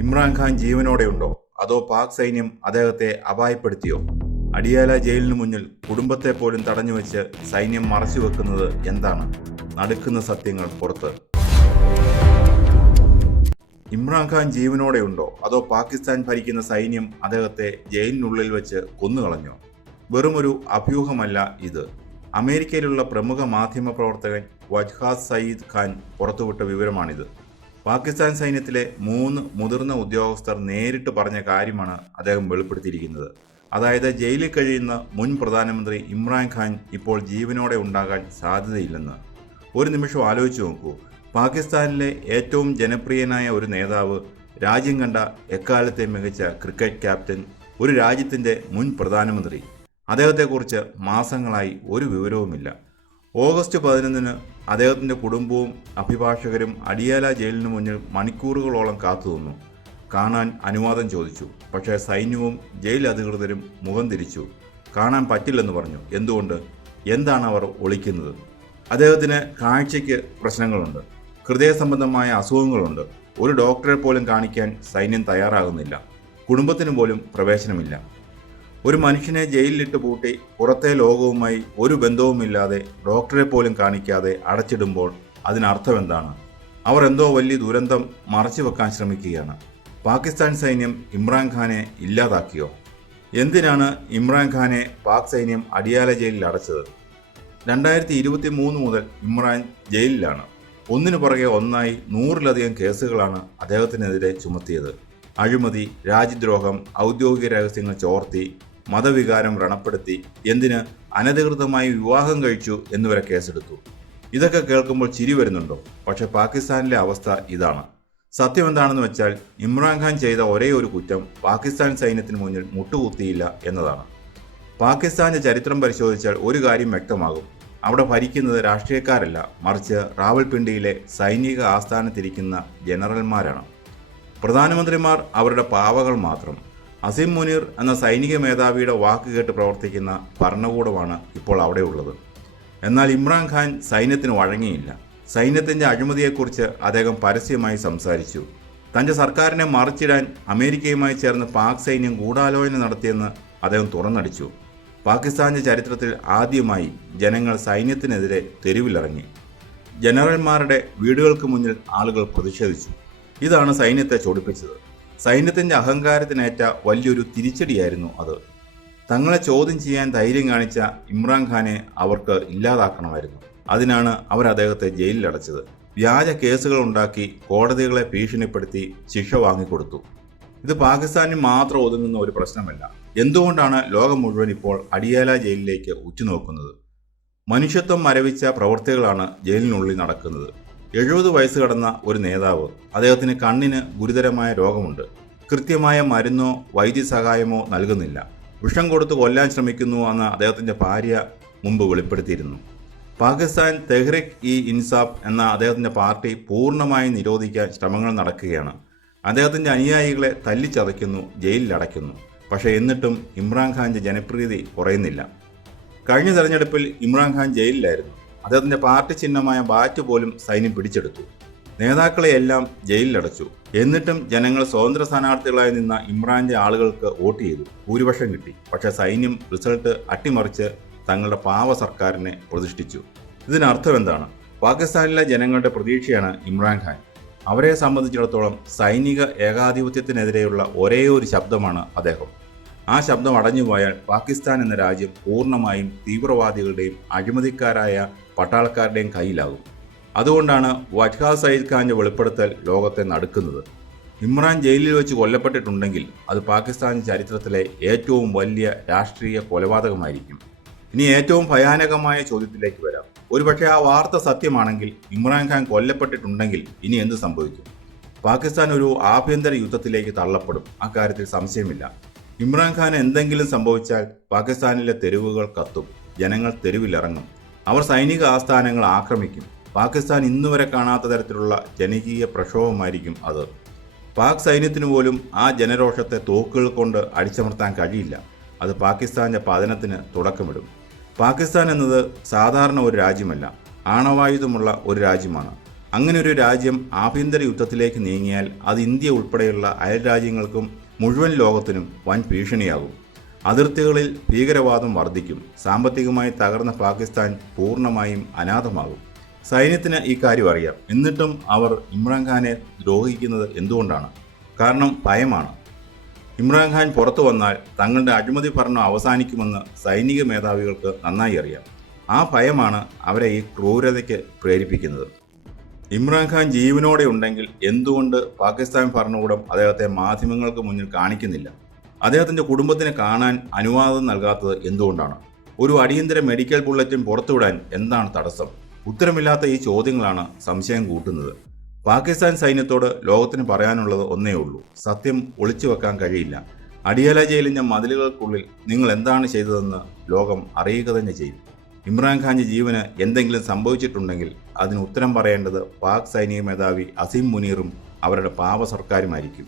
ഇമ്രാൻഖാൻ ജീവനോടെയുണ്ടോ അതോ പാക് സൈന്യം അദ്ദേഹത്തെ അപായപ്പെടുത്തിയോ? അഡിയാല ജയിലിനു മുന്നിൽ കുടുംബത്തെ പോലും തടഞ്ഞുവെച്ച് സൈന്യം മറച്ചുവെക്കുന്നത് എന്താണ്? നടുക്കുന്ന സത്യങ്ങൾ പുറത്ത്. ഇമ്രാൻഖാൻ ജീവനോടെയുണ്ടോ അതോ പാകിസ്ഥാൻ ഭരിക്കുന്ന സൈന്യം അദ്ദേഹത്തെ ജയിലിനുള്ളിൽ വെച്ച് കൊന്നുകളഞ്ഞോ? വെറുമൊരു അഭ്യൂഹമല്ല ഇത്. അമേരിക്കയിലുള്ള പ്രമുഖ മാധ്യമ പ്രവർത്തകൻ വജ്ഹാദ് സയ്യിദ് ഖാൻ പുറത്തുവിട്ട വിവരമാണിത്. പാകിസ്ഥാൻ സൈന്യത്തിലെ 3 മുതിർന്ന ഉദ്യോഗസ്ഥർ നേരിട്ട് പറഞ്ഞ കാര്യമാണ് അദ്ദേഹം വെളിപ്പെടുത്തിയിരിക്കുന്നത്. അതായത് ജയിലിൽ കഴിയുന്ന മുൻ പ്രധാനമന്ത്രി ഇമ്രാൻഖാൻ ഇപ്പോൾ ജീവനോടെ ഉണ്ടാകാൻ സാധ്യതയില്ലെന്ന്. ഒരു നിമിഷം ആലോചിച്ച് നോക്കൂ. പാകിസ്ഥാനിലെ ഏറ്റവും ജനപ്രിയനായ ഒരു നേതാവ്, രാജ്യം കണ്ട എക്കാലത്തെ മികച്ച ക്രിക്കറ്റ് ക്യാപ്റ്റൻ, ഒരു രാജ്യത്തിൻ്റെ മുൻ പ്രധാനമന്ത്രി, അദ്ദേഹത്തെക്കുറിച്ച് മാസങ്ങളായി ഒരു വിവരവുമില്ല. ഓഗസ്റ്റ് 11-ന് അദ്ദേഹത്തിൻ്റെ കുടുംബവും അഭിഭാഷകരും അഡിയാല ജയിലിന് മുന്നിൽ മണിക്കൂറുകളോളം കാത്തുനിന്നു. കാണാൻ അനുവാദം ചോദിച്ചു. പക്ഷേ സൈന്യവും ജയിൽ അധികൃതരും മുഖം തിരിച്ചു. കാണാൻ പറ്റില്ലെന്ന് പറഞ്ഞു. എന്തുകൊണ്ട്? എന്താണ് അവർ ഒളിക്കുന്നത്? അദ്ദേഹത്തിന് കാഴ്ചയ്ക്ക് പ്രശ്നങ്ങളുണ്ട്, ഹൃദയ സംബന്ധമായ അസുഖങ്ങളുണ്ട്. ഒരു ഡോക്ടറെ പോലും കാണിക്കാൻ സൈന്യം തയ്യാറാകുന്നില്ല. കുടുംബത്തിന് പോലും പ്രവേശനമില്ല. ഒരു മനുഷ്യനെ ജയിലിലിട്ട് പൂട്ടി പുറത്തെ ലോകവുമായി ഒരു ബന്ധവുമില്ലാതെ ഡോക്ടറെ പോലും കാണിക്കാതെ അടച്ചിടുമ്പോൾ അതിനർത്ഥം എന്താണ്? അവർ എന്തോ വലിയ ദുരന്തം മറച്ചു വെക്കാൻ ശ്രമിക്കുകയാണ്. പാകിസ്ഥാൻ സൈന്യം ഇമ്രാൻഖാനെ ഇല്ലാതാക്കിയോ? എന്തിനാണ് ഇമ്രാൻഖാനെ പാക് സൈന്യം അഡിയാല ജയിലിൽ അടച്ചത്? 2023 മുതൽ ഇമ്രാൻ ജയിലിലാണ്. ഒന്നിനു പുറകെ ഒന്നായി 100-ലധികം കേസുകളാണ് അദ്ദേഹത്തിനെതിരെ ചുമത്തിയത്. അഴിമതി, രാജ്യദ്രോഹം, ഔദ്യോഗിക രഹസ്യങ്ങൾ ചോർത്തി, മതവികാരം വ്രണപ്പെടുത്തി, എന്തിന് അനധികൃതമായി വിവാഹം കഴിച്ചു എന്നുവരെ കേസെടുത്തു. ഇതൊക്കെ കേൾക്കുമ്പോൾ ചിരി വരുന്നുണ്ടോ? പക്ഷെ പാകിസ്ഥാനിലെ അവസ്ഥ ഇതാണ്. സത്യം എന്താണെന്ന് വെച്ചാൽ ഇമ്രാൻഖാൻ ചെയ്ത ഒരേ ഒരു കുറ്റം പാകിസ്ഥാൻ സൈന്യത്തിന് മുന്നിൽ മുട്ടുകുത്തിയില്ല എന്നതാണ്. പാകിസ്ഥാന്റെ ചരിത്രം പരിശോധിച്ചാൽ ഒരു കാര്യം വ്യക്തമാകും. അവിടെ ഭരിക്കുന്നത് രാഷ്ട്രീയക്കാരല്ല, മറിച്ച് റാവൽപിണ്ടിയിലെ സൈനിക ആസ്ഥാനത്തിരിക്കുന്ന ജനറൽമാരാണ്. പ്രധാനമന്ത്രിമാർ അവരുടെ പാവകൾ മാത്രം. അസിം മുനീർ എന്ന സൈനിക മേധാവിയുടെ വാക്ക് കേട്ട് പ്രവർത്തിക്കുന്ന ഭരണകൂടമാണ് ഇപ്പോൾ അവിടെയുള്ളത്. എന്നാൽ ഇമ്രാൻഖാൻ സൈന്യത്തിന് വഴങ്ങിയില്ല. സൈന്യത്തിൻ്റെ അഴിമതിയെക്കുറിച്ച് അദ്ദേഹം പരസ്യമായി സംസാരിച്ചു. തൻ്റെ സർക്കാരിനെ മറിച്ചിടാൻ അമേരിക്കയുമായി ചേർന്ന് പാക് സൈന്യം ഗൂഢാലോചന നടത്തിയെന്ന് അദ്ദേഹം തുറന്നടിച്ചു. പാകിസ്ഥാന്റെ ചരിത്രത്തിൽ ആദ്യമായി ജനങ്ങൾ സൈന്യത്തിനെതിരെ തെരുവിലിറങ്ങി. ജനറൽമാരുടെ വീടുകൾക്ക് മുന്നിൽ ആളുകൾ പ്രതിഷേധിച്ചു. ഇതാണ് സൈന്യത്തെ ചൊടിപ്പിച്ചത്. സൈന്യത്തിൻ്റെ അഹങ്കാരത്തിനേറ്റ വലിയൊരു തിരിച്ചടിയായിരുന്നു അത്. തങ്ങളെ ചോദ്യം ചെയ്യാൻ ധൈര്യം കാണിച്ച ഇമ്രാൻഖാനെ അവർക്ക് ഇല്ലാതാക്കണമായിരുന്നു. അതിനാണ് അവർ അദ്ദേഹത്തെ ജയിലിലടച്ചത്. വ്യാജ കേസുകൾ ഉണ്ടാക്കി കോടതികളെ ഭീഷണിപ്പെടുത്തി ശിക്ഷ വാങ്ങിക്കൊടുത്തു. ഇത് പാകിസ്ഥാനിൽ മാത്രം ഒതുങ്ങുന്ന ഒരു പ്രശ്നമല്ല. എന്തുകൊണ്ടാണ് ലോകം മുഴുവൻ ഇപ്പോൾ അഡിയാല ജയിലിലേക്ക് ഉറ്റുനോക്കുന്നത്? മനുഷ്യത്വം മരവിച്ച പ്രവൃത്തികളാണ് ജയിലിനുള്ളിൽ നടക്കുന്നത്. 70 വയസ്സ് കടന്ന ഒരു നേതാവ്, അദ്ദേഹത്തിന് കണ്ണിന് ഗുരുതരമായ രോഗമുണ്ട്. കൃത്യമായ മരുന്നോ വൈദ്യസഹായമോ നൽകുന്നില്ല. വിഷം കൊടുത്ത് കൊല്ലാൻ ശ്രമിക്കുന്നു എന്ന് അദ്ദേഹത്തിൻ്റെ ഭാര്യ മുമ്പ് വെളിപ്പെടുത്തിയിരുന്നു. പാകിസ്ഥാൻ തെഹ്രിക് ഇ ഇൻസാഫ് എന്ന അദ്ദേഹത്തിൻ്റെ പാർട്ടി പൂർണ്ണമായി നിരോധിക്കാൻ ശ്രമങ്ങൾ നടക്കുകയാണ്. അദ്ദേഹത്തിൻ്റെ അനുയായികളെ തല്ലിച്ചതയ്ക്കുന്നു, ജയിലിലടയ്ക്കുന്നു. പക്ഷേ എന്നിട്ടും ഇമ്രാൻഖാൻ്റെ ജനപ്രീതി കുറയുന്നില്ല. കഴിഞ്ഞ തെരഞ്ഞെടുപ്പിൽ ഇമ്രാൻഖാൻ ജയിലിലായിരുന്നു. അദ്ദേഹത്തിൻ്റെ പാർട്ടി ചിഹ്നമായ ബാറ്റ് പോലും സൈന്യം പിടിച്ചെടുത്തു. നേതാക്കളെയെല്ലാം ജയിലിലടച്ചു. എന്നിട്ടും ജനങ്ങൾ സ്വതന്ത്ര സ്ഥാനാർത്ഥികളായി നിന്ന ഇമ്രാന്റെ ആളുകൾക്ക് വോട്ട് ചെയ്തു. ഭൂരിപക്ഷം കിട്ടി. പക്ഷേ സൈന്യം റിസൾട്ട് അട്ടിമറിച്ച് തങ്ങളുടെ പാവ സർക്കാരിനെ പ്രതിഷ്ഠിച്ചു. ഇതിനർത്ഥം എന്താണ്? പാകിസ്ഥാനിലെ ജനങ്ങളുടെ പ്രതീക്ഷയാണ് ഇമ്രാൻഖാൻ. അവരെ സംബന്ധിച്ചിടത്തോളം സൈനിക ഏകാധിപത്യത്തിനെതിരെയുള്ള ഒരേ ഒരു ശബ്ദമാണ് അദ്ദേഹം. ആ ശബ്ദം അടഞ്ഞുപോയാൽ പാകിസ്ഥാൻ എന്ന രാജ്യം പൂർണ്ണമായും തീവ്രവാദികളുടെയും അഴിമതിക്കാരായ പട്ടാളക്കാരുടെയും കയ്യിലാകും. അതുകൊണ്ടാണ് വജ്ഹാദ് സയ്യിദ് ഖാന്റെ വെളിപ്പെടുത്തൽ ലോകത്തെ നടുക്കുന്നത്. ഇമ്രാൻ ജയിലിൽ വെച്ച് കൊല്ലപ്പെട്ടിട്ടുണ്ടെങ്കിൽ അത് പാകിസ്ഥാൻ ചരിത്രത്തിലെ ഏറ്റവും വലിയ രാഷ്ട്രീയ കൊലപാതകമായിരിക്കും. ഇനി ഏറ്റവും ഭയാനകമായ ചോദ്യത്തിലേക്ക് വരാം. ഒരുപക്ഷെ ആ വാർത്ത സത്യമാണെങ്കിൽ, ഇമ്രാൻഖാൻ കൊല്ലപ്പെട്ടിട്ടുണ്ടെങ്കിൽ ഇനി എന്ത് സംഭവിക്കും? പാകിസ്ഥാൻ ഒരു ആഭ്യന്തര യുദ്ധത്തിലേക്ക് തള്ളപ്പെടും. അക്കാര്യത്തിൽ സംശയമില്ല. ഇമ്രാൻഖാന് എന്തെങ്കിലും സംഭവിച്ചാൽ പാകിസ്ഥാനിലെ തെരുവുകൾ കത്തും. ജനങ്ങൾ തെരുവിലിറങ്ങും. അവർ സൈനിക ആസ്ഥാനങ്ങൾ ആക്രമിക്കും. പാകിസ്ഥാൻ ഇന്നുവരെ കാണാത്ത തരത്തിലുള്ള ജനകീയ പ്രക്ഷോഭമായിരിക്കും അത്. പാക് സൈന്യത്തിനു പോലും ആ ജനരോഷത്തെ തോക്കുകൾ കൊണ്ട് അടിച്ചമർത്താൻ കഴിയില്ല. അത് പാകിസ്ഥാന്റെ പതനത്തിന് തുടക്കമിടും. പാകിസ്ഥാൻ എന്നത് സാധാരണ ഒരു രാജ്യമല്ല, ആണവായുധമുള്ള ഒരു രാജ്യമാണ്. അങ്ങനെ ഒരു രാജ്യം ആഭ്യന്തര യുദ്ധത്തിലേക്ക് നീങ്ങിയാൽ അത് ഇന്ത്യ ഉൾപ്പെടെയുള്ള അയൽ രാജ്യങ്ങൾക്കും മുഴുവൻ ലോകത്തിനും വൻ ഭീഷണിയാകും. അതിർത്തികളിൽ ഭീകരവാദം വർദ്ധിക്കും. സാമ്പത്തികമായി തകർന്ന പാകിസ്ഥാൻ പൂർണ്ണമായും അനാഥമാകും. സൈന്യത്തിന് ഈ കാര്യം അറിയാം. എന്നിട്ടും അവർ ഇമ്രാൻഖാനെ ദ്രോഹിക്കുന്നത് എന്തുകൊണ്ടാണ്? കാരണം ഭയമാണ്. ഇമ്രാൻഖാൻ പുറത്തു വന്നാൽ തങ്ങളുടെ അഴിമതി ഭരണം അവസാനിക്കുമെന്ന് സൈനിക മേധാവികൾക്ക് നന്നായി അറിയാം. ആ ഭയമാണ് അവരെ ഈ ക്രൂരതയ്ക്ക് പ്രേരിപ്പിക്കുന്നത്. ഇമ്രാൻഖാൻ ജീവനോടെ ഉണ്ടെങ്കിൽ എന്തുകൊണ്ട് പാകിസ്ഥാൻ ഭരണകൂടം അദ്ദേഹത്തെ മാധ്യമങ്ങൾക്ക് മുന്നിൽ കാണിക്കുന്നില്ല? അദ്ദേഹത്തിൻ്റെ കുടുംബത്തിന് കാണാൻ അനുവാദം നൽകാത്തത് എന്തുകൊണ്ടാണ്? ഒരു അടിയന്തര മെഡിക്കൽ ബുള്ളറ്റിൻ പുറത്തുവിടാൻ എന്താണ് തടസ്സം? ഉത്തരമില്ലാത്ത ഈ ചോദ്യങ്ങളാണ് സംശയം കൂട്ടുന്നത്. പാകിസ്ഥാൻ സൈന്യത്തോട് ലോകത്തിന് പറയാനുള്ളത് ഒന്നേ ഉള്ളൂ: സത്യം ഒളിച്ചു വെക്കാൻ കഴിയില്ല. അടിയാല ജയിലിൻ്റെ മതിലുകൾക്കുള്ളിൽ നിങ്ങൾ എന്താണ് ചെയ്തതെന്ന് ലോകം അറിയുക തന്നെ ചെയ്യും. ഇമ്രാൻഖാൻ്റെ ജീവന് എന്തെങ്കിലും സംഭവിച്ചിട്ടുണ്ടെങ്കിൽ അതിന് ഉത്തരം പറയേണ്ടത് പാക് സൈനിക മേധാവി അസീം മുനീറും അവരുടെ പാവ സർക്കാരുമായിരിക്കും.